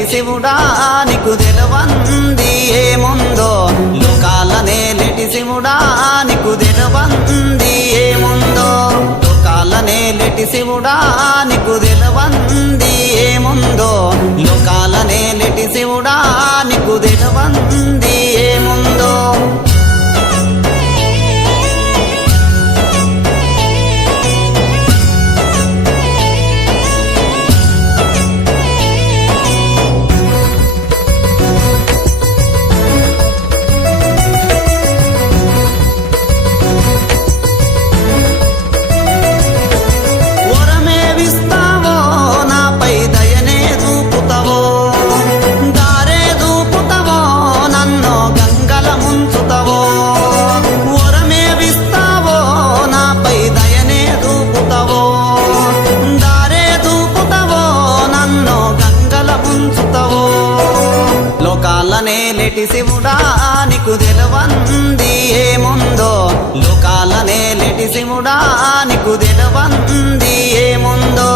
నేలేటి శివుడా నీకు తెలవంది ఏముందో లోకాల నేలేటి శివుడా నీకు తెలవంది ఏముందో లోకాల నేలేటి శివుడా నీకు తెలవంది ఏముందో లోకాల నేలేటి శివుడా నీకు తెలవంది ఏముందో లోకాల నేలేటి శివుడా నీకు తెలవంది ఏముందో లోకాల నేలేటి శివుడా నీకు తెలవంది ఏముందో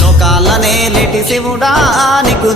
లోకాల నేలేటి శివుడా నీకు